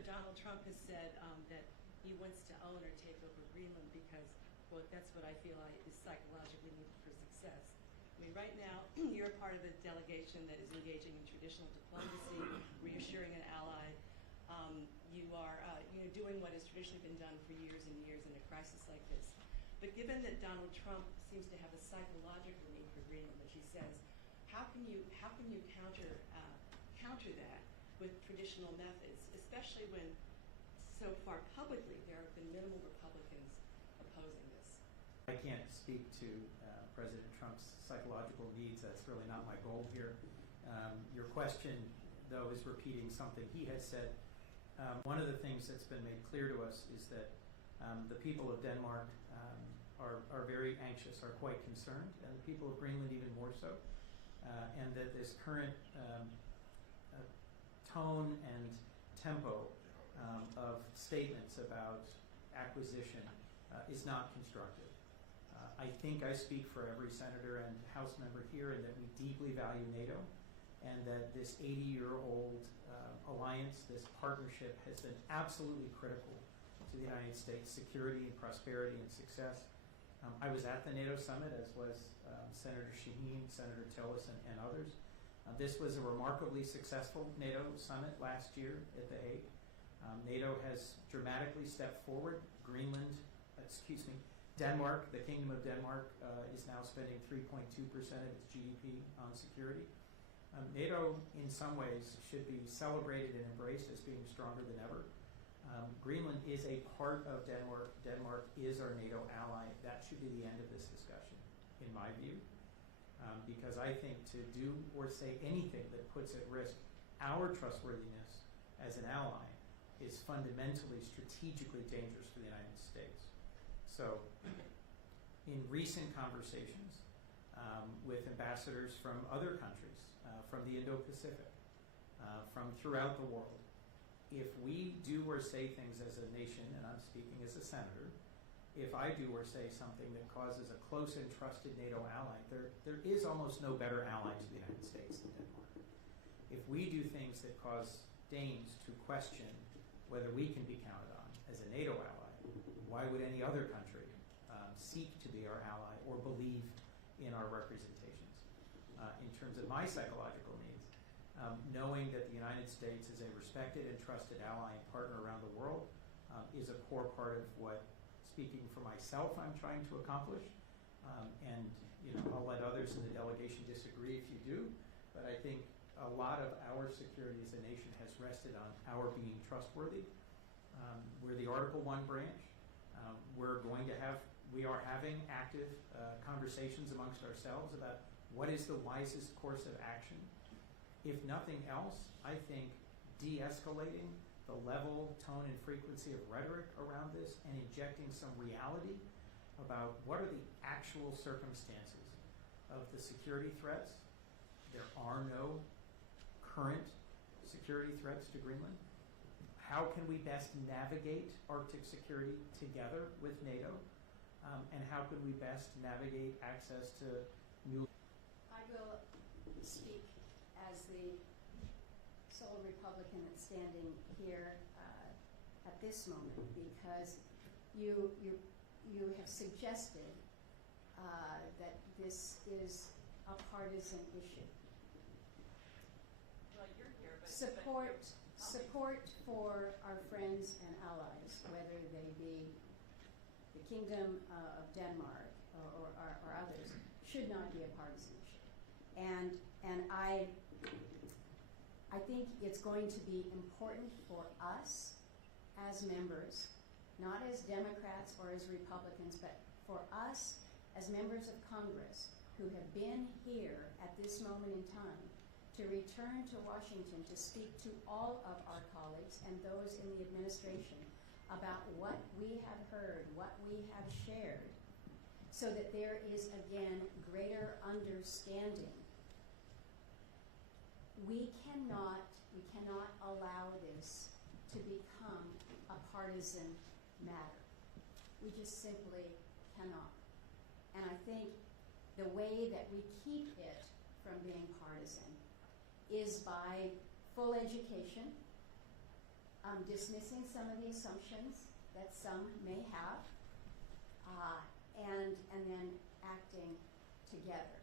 know, Donald Trump has said that he wants to own or take over Greenland because, well, that's what I feel is psychologically needed for success. I mean, right now, you're a part of a delegation that is engaging in traditional diplomacy, reassuring an ally. You are doing what has traditionally been done for years and years in a crisis like this. But given that Donald Trump seems to have a psychological need for Greenland, as he says, how can you counter that with traditional methods, especially when so far publicly there have been minimal Republicans opposing this? I can't speak to President Trump's psychological needs. That's really not my goal here. Your question, though, is repeating something he has said. One of the things that's been made clear to us is that the people of Denmark are very anxious, are quite concerned, and the people of Greenland even more so. And that this current tone and tempo of statements about acquisition is not constructive. I think I speak for every senator and House member here in that we deeply value NATO, and that this 80-year-old alliance, this partnership, has been absolutely critical to the United States' security and prosperity and success. I was at the NATO summit, as was Senator Shaheen, Senator Tillis, and others. This was a remarkably successful NATO summit last year at The Hague. NATO has dramatically stepped forward. Denmark, the Kingdom of Denmark, is now spending 3.2% of its GDP on security. NATO, in some ways, should be celebrated and embraced as being stronger than ever. Greenland is a part of Denmark. Denmark is our NATO ally. That should be the end of this discussion, in my view, because I think to do or say anything that puts at risk our trustworthiness as an ally is fundamentally strategically dangerous for the United States. So, in recent conversations with ambassadors from other countries, from the Indo-Pacific, from throughout the world, if we do or say things as a nation, and I'm speaking as a senator, if I do or say something that causes a close and trusted NATO ally, there is almost no better ally to the United States than Denmark. If we do things that cause Danes to question whether we can be counted on as a NATO ally, why would any other country seek to be our ally or believe in our representations? In terms of my psychological needs, knowing that the United States is a respected and trusted ally and partner around the world is a core part of what, speaking for myself, I'm trying to accomplish. And I'll let others in the delegation disagree if you do, but I think a lot of our security as a nation has rested on our being trustworthy. We're the Article 1 branch. We are having active conversations amongst ourselves about what is the wisest course of action. If nothing else, I think de-escalating the level, tone, and frequency of rhetoric around this and injecting some reality about what are the actual circumstances of the security threats. There are no current security threats to Greenland. How can we best navigate Arctic security together with NATO? And how could we best navigate access to new... I will speak as the sole Republican that's standing here at this moment, because you have suggested that this is a partisan issue. Well, you're here, but support for our friends and allies, whether they be the Kingdom of Denmark or others, should not be a partisan issue. And I think it's going to be important for us as members, not as Democrats or as Republicans, but for us as members of Congress who have been here at this moment in time, to return to Washington to speak to all of our colleagues and those in the administration about what we have heard, what we have shared, so that there is, again, greater understanding. We cannot allow this to become a partisan matter. We just simply cannot. And I think the way that we keep it from being partisan is by full education, dismissing some of the assumptions that some may have, and then acting together.